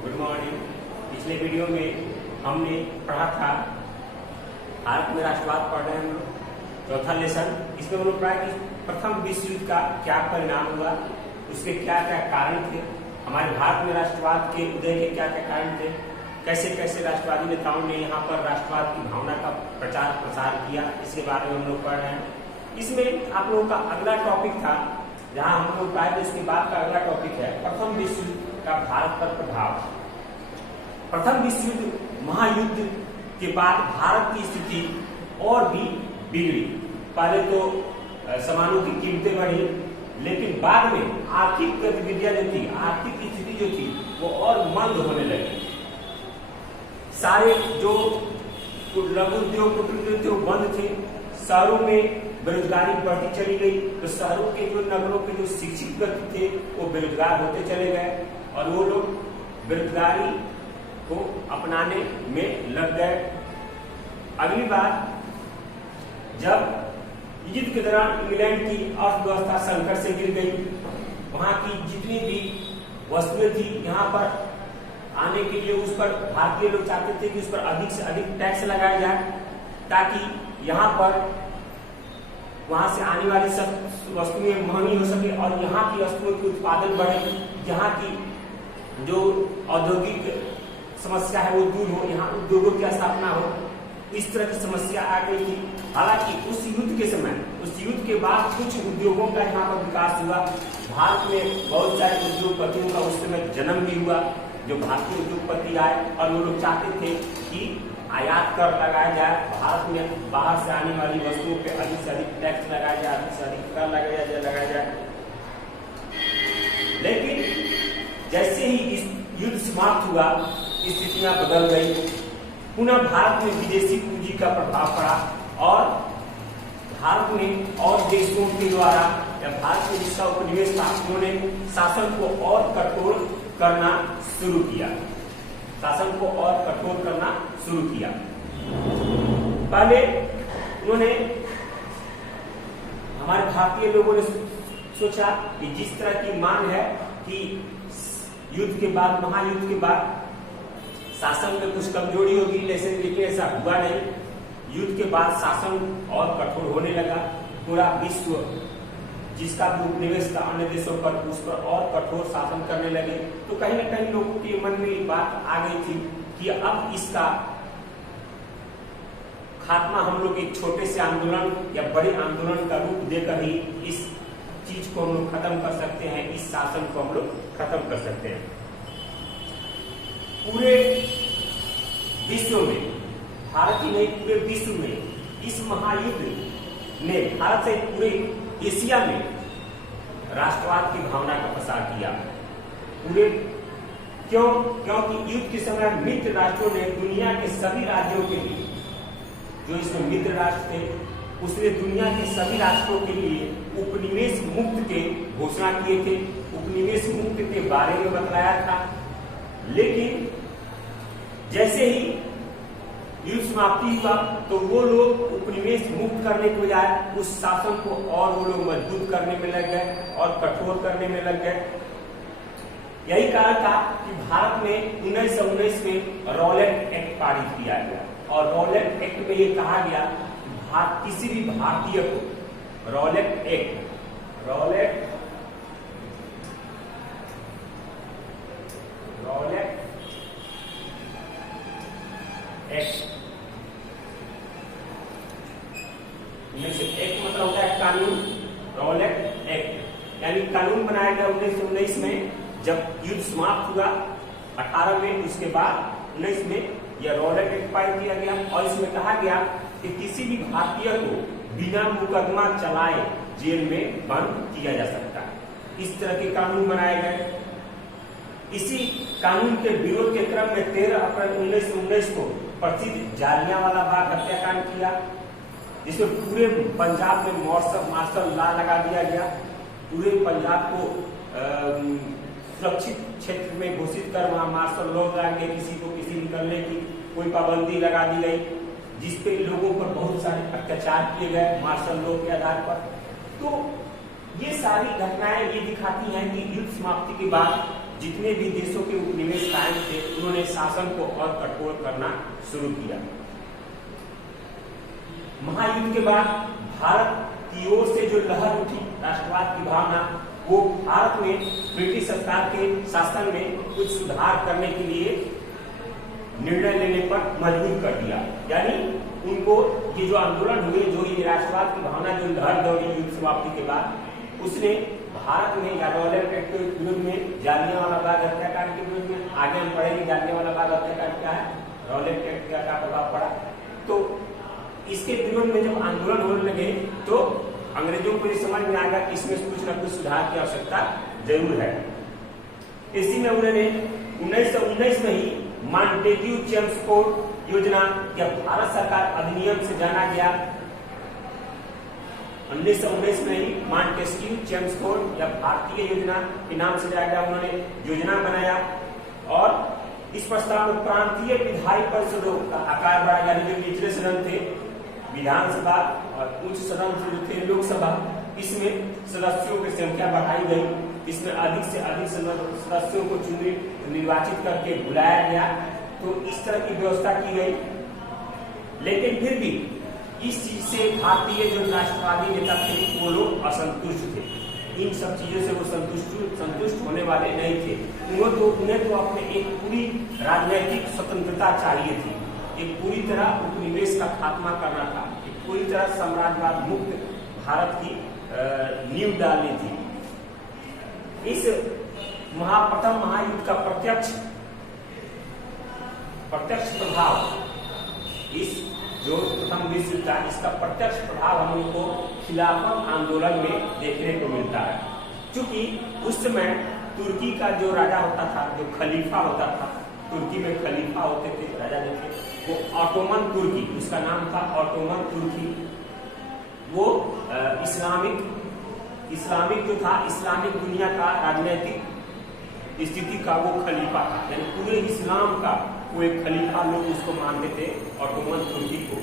Good morning. पिछले video में हमने पढ़ा था भारत में राष्ट्रवाद पढ़ रहे हैं हम लोग, चौथा लेसन। इसमें हम लोग पढ़ा कि प्रथम विश्व युद्ध का क्या परिणाम हुआ, उसके क्या क्या कारण थे, हमारे भारत में राष्ट्रवाद के उदय के क्या क्या कारण थे, कैसे कैसे राष्ट्रवादी नेताओं ने यहाँ पर राष्ट्रवाद की भावना का प्रचार प्रसार किया, इसके बारे में हम लोग पढ़ रहे हैं। इसमें आप लोगों का अगला टॉपिक था, जहाँ हम लोग पाए इसके बाद का अगला टॉपिक है प्रथम विश्व युद्ध का भारत पर प्रभाव। प्रथम विश्व युद्ध महायुद्ध के बाद भारत की स्थिति और भी बिगड़ी। पहले तो सामानों की कीमतें बढ़ी, लेकिन बाद में आर्थिक गतिविधियां जो थी, आर्थिक स्थिति जो थी वो और मंद होने लगी। सारे जो लघु उद्योग कुटीर उद्योग थे वो बंद थे, शहरों में बेरोजगारी बढ़ती चली गई, तो शहरों के जो नगरों के जो शिक्षित व्यक्ति थे वो बेरोजगार होते चले गए और वो लोग बेरोजगारी को अपनाने में लग गए। अगली बात, जब युद्ध के दौरान इंग्लैंड की अर्थव्यवस्था संकट से गिर गई, वहां की जितनी भी वस्तुएं थी यहाँ पर आने के लिए उस पर भारतीय लोग चाहते थे कि उस पर अधिक से अधिक टैक्स लगाया जाए, ताकि यहाँ पर वहां से आने वाली सब वस्तुएं महंगी हो सके और यहाँ की वस्तुओं की उत्पादन बढ़े, यहाँ की जो औद्योगिक समस्या है वो दूर हो, यहाँ उद्योगों की स्थापना हो। इस तरह की समस्या आ गई थी। हालांकि उस युद्ध के समय, उस युद्ध के बाद कुछ उद्योगों का यहाँ पर विकास हुआ। भारत में बहुत सारे उद्योगपतियों का उस समय जन्म भी हुआ, जो भारतीय उद्योगपति आए और वो लोग चाहते थे कि आयात कर लगाया जाए, भारत में बाहर से आने वाली वस्तुओं पे अधिक से अधिक टैक्स लगाया जाए, अधिक से अधिक कर लगाया जाए। लेकिन जैसे ही इस युद्ध समाप्त हुआ, स्थितियां बदल गई। पुनः भारत में विदेशी पूंजी का प्रभाव पड़ा और भारत में और देशों के द्वारा या भारत में जिसका उपनिवेश था उन्होंने शासन को और कठोर करना शुरू किया, शासन को और कठोर करना शुरू किया। पहले उन्होंने, हमारे भारतीय लोगों ने सोचा कि जिस तरह की मांग है कि युद्ध के बाद, महायुद्ध के बाद शासन में कुछ कमजोरी होगी, लेकिन ऐसा हुआ नहीं। युद्ध के बाद शासन और कठोर होने लगा। पूरा विश्व जिसका भी उपनिवेश था अन्य देशों पर, उस पर और कठोर शासन करने लगे। तो कहीं ना कहीं लोगों के मन में बात आ गई थी कि अब इसका खात्मा हम लोग एक छोटे से आंदोलन या बड़े आंदोलन का रूप देकर ही इस चीज को हम लोग खत्म कर सकते हैं, इस शासन को हम लोग खत्म कर सकते हैं। पूरे विश्व में, भारत ही नहीं पूरे विश्व में इस महायुद्ध ने भारत से पूरे एशिया में राष्ट्रवाद की भावना का प्रसार किया। पूरे क्योंकि युद्ध के समय मित्र राष्ट्रों ने दुनिया के सभी राज्यों के लिए, जो इसमें मित्र राष्ट्र थे, उसने दुनिया के सभी राष्ट्रों के लिए उपनिवेश मुक्त के घोषणा किए थे, उपनिवेश मुक्त के बारे में बतलाया था। लेकिन जैसे ही युद्ध समाप्ति हुआ तो वो लोग उपनिवेश मुक्त करने के बजाय उस शासन को और वो लोग मजबूत करने में लग गए और कठोर करने में लग गए। यही कारण था कि भारत में 1919 में रॉलेट एक्ट पारित किया गया और रॉलेट एक्ट में ये कहा गया कि किसी भी भारतीय को रॉलेट एक्ट एक मतलब होता है कानून, रॉलेट एक्ट यानी कानून बनाया गया 1919 में। जब युद्ध समाप्त हुआ 18 में, उसके बाद 19 में यह रॉलेट एक्ट पारित किया गया और इसमें कहा गया कि किसी भी भारतीय को बिना मुकदमा चलाए जेल में बंद किया जा सकता है। इस तरह के कानून बनाए गए। इसी कानून के विरोध के क्रम में 13 अप्रैल 1919 को प्रसिद्ध जालियांवाला बाग हत्याकांड किया, जिसमें पूरे पंजाब में मार्शल लॉ लगा दिया गया। पूरे पंजाब को सुरक्षित क्षेत्र में घोषित कर वहां मार्शल लॉ लगा के किसी को किसी निकलने की कोई पाबंदी लगा दी गई, जिसपे लोगों पर बहुत सारे अत्याचार किए गए मार्शल लॉ के आधार पर। तो ये सारी घटनाएं ये दिखाती हैं कि युद्ध समाप्ति के बाद जितने भी देशों के उपनिवेश कायम थे उन्होंने शासन को और कठोर करना शुरू किया। महायुद्ध के बाद भारत की ओर से जो लहर उठी राष्ट्रवाद की भावना, वो भारत में ब्रिटिश सरकार के शासन में कुछ सुधार करने के लिए निर्णय लेने पर मजबूर कर दिया। यानी उनको ये जो आंदोलन हुए, जो ये राष्ट्रवाद की भावना जो लहर दौड़ी युद्ध समाप्ति के बाद, उसने भारत में या रॉलेट एक्ट के विरुद्ध में, जालियांवाला बाग हत्याकांड के विरुद्ध में, आगे हम पढ़ेंगे जालियांवाला बाग हत्याकांड क्या है, रॉलेट एक्ट का क्या प्रभाव पड़ा। तो इसके विरोध में जब आंदोलन होने लगे तो अंग्रेजों को ये समझ में आएगा कि इसमें कुछ न कुछ सुधार की आवश्यकता जरूर है। इसी में उन्होंने 1919 में ही मॉन्टेग्यू-चेम्सफोर्ड योजना या भारत सरकार अधिनियम से जाना गया। 1919 में ही मॉन्टेग्यू-चेम्सफोर्ड या भारतीय योजना के नाम से जाना गया, उन्होंने योजना बनाया और इस प्रस्ताव में प्रांतीय विधायी परिषदों का आकार बढ़ा। यानी जो निचले सदन थे विधानसभा और उच्च सदन जो थे लोकसभा, इसमें सदस्यों की संख्या बढ़ाई गई। इसमें अधिक से अधिक सदस्यों को निर्वाचित करके बुलाया गया। तो इस तरह की व्यवस्था की गई। लेकिन फिर भी इस चीज से भारतीय जो राष्ट्रवादी नेता थे वो लोग असंतुष्ट थे। इन सब चीजों से वो संतुष्ट होने वाले नहीं थे। उन्हें तो अपने एक पूरी राजनीतिक स्वतंत्रता चाहिए थी, एक पूरी तरह उपनिवेश का खात्मा करना था, एक पूरी तरह साम्राज्यवाद मुक्त भारत की नींव डालनी थी। इस प्रथम महायुद्ध का प्रत्यक्ष प्रभाव, इस जो प्रथम विश्व युद्ध था इसका प्रत्यक्ष प्रभाव हम लोग को खिलाफत आंदोलन में देखने को मिलता है। क्योंकि उस समय तुर्की का जो राजा होता था, जो खलीफा होता था, तुर्की में खलीफा होते थे, राजा जो थे, वो ऑटोमन तुर्की, उसका नाम था ऑटोमन तुर्की। वो इस्लामिक जो था, इस्लामिक दुनिया का राजनीतिक स्थिति का वो खलीफा था। यानी पूरे इस्लाम का वो एक खलीफा लोग उसको मानते थे, ऑटोमन तुर्की को।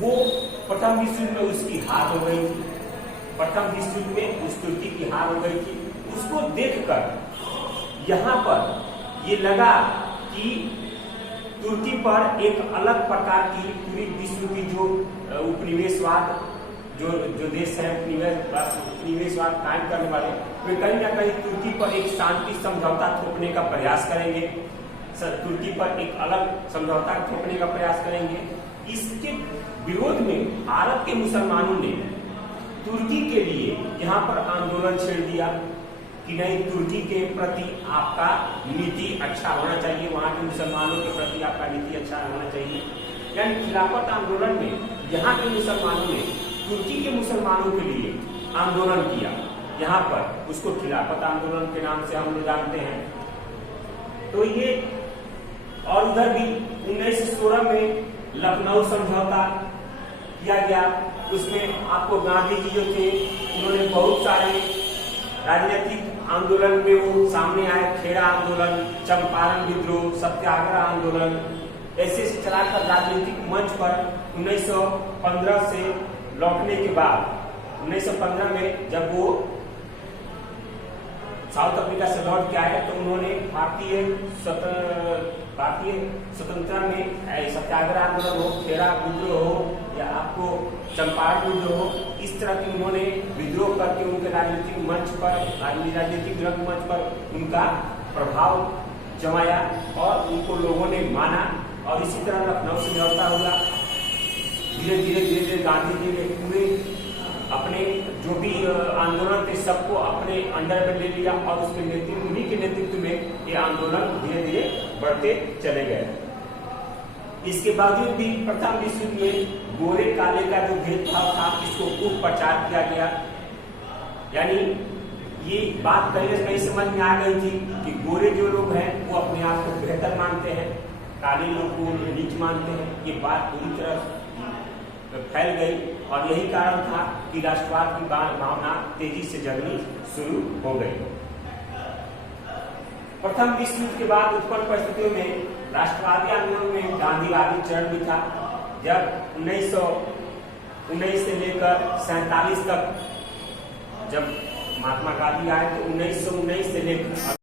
वो प्रथम विश्व युद्ध में उसकी हार हो गई थी। प्रथम विश्व युद्ध में उस तुर्की की हार हो गई थी। उसको देखकर यहाँ पर ये लगा कि तुर्की पर एक अलग प्रकार की पूरी विश्व की जो उपनिवेशवाद जो देश है उपनिवेशवाद कायम करने वाले, वे कहीं ना कहीं तुर्की पर एक शांति समझौता थोपने का प्रयास करेंगे, तुर्की पर एक अलग समझौता थोपने का प्रयास करेंगे। इसके विरोध में भारत के मुसलमानों ने तुर्की के लिए यहाँ पर आंदोलन छेड़ दिया कि नहीं, तुर्की के प्रति आपका नीति अच्छा होना चाहिए, वहाँ के मुसलमानों के प्रति आपका नीति अच्छा होना चाहिए। यानी खिलाफत आंदोलन में यहाँ के मुसलमानों ने तुर्की के मुसलमानों के लिए आंदोलन किया। यहाँ पर उसको खिलाफत आंदोलन के नाम से हम लोग जानते हैं। तो ये और उधर भी 1916 में लखनऊ समझौता किया गया। उसमें आपको गांधी जी जो थे उन्होंने बहुत सारे राजनीतिक आंदोलन में वो सामने आए। खेड़ा आंदोलन, चंपारण विद्रोह, सत्याग्रह आंदोलन, ऐसे चलाकर राजनीतिक मंच पर 1915 से लौटने के बाद 1915 में जब वो साउथ अफ्रीका से लौट के आए तो उन्होंने भारतीय स्वतंत्रता में सत्याग्रह आंदोलन हो, खेड़ा विद्रोह हो या आपको चंपारण विद्रोह हो, इस तरह की उन्होंने विद्रोह करके उनके राजनीतिक मंच पर, राजनीतिक रंगमंच पर उनका प्रभाव जमाया और उनको लोगों ने माना। और इसी तरह लखनऊ समझौता हुआ। धीरे धीरे गांधी जी ने पूरे अपने जो भी आंदोलन थे सबको अपने अंडर में ले लिया और उसके उन्हीं के नेतृत्व में ये आंदोलन धीरे धीरे बढ़ते चले गए। इसके बावजूद भी प्रथम विश्व युद्ध में गोरे काले का जो भेदभाव था इसको खूब प्रचार किया गया। यानी ये बात कहीं न कहीं समझ में आ गई थी कि गोरे जो लोग हैं वो अपने आप को बेहतर मानते हैं, काले लोग को नीच मानते हैं। ये बात पूरी तरह फैल गई और यही कारण था कि राष्ट्रवाद की भावना तेजी से जगनी शुरू हो गई। प्रथम विश्व युद्ध के बाद उत्पन्न परिस्थितियों में राष्ट्रवादी आंदोलन में गांधीवादी चरण भी था। जब 1919 से लेकर 47 तक जब महात्मा गांधी आए तो 1919 से लेकर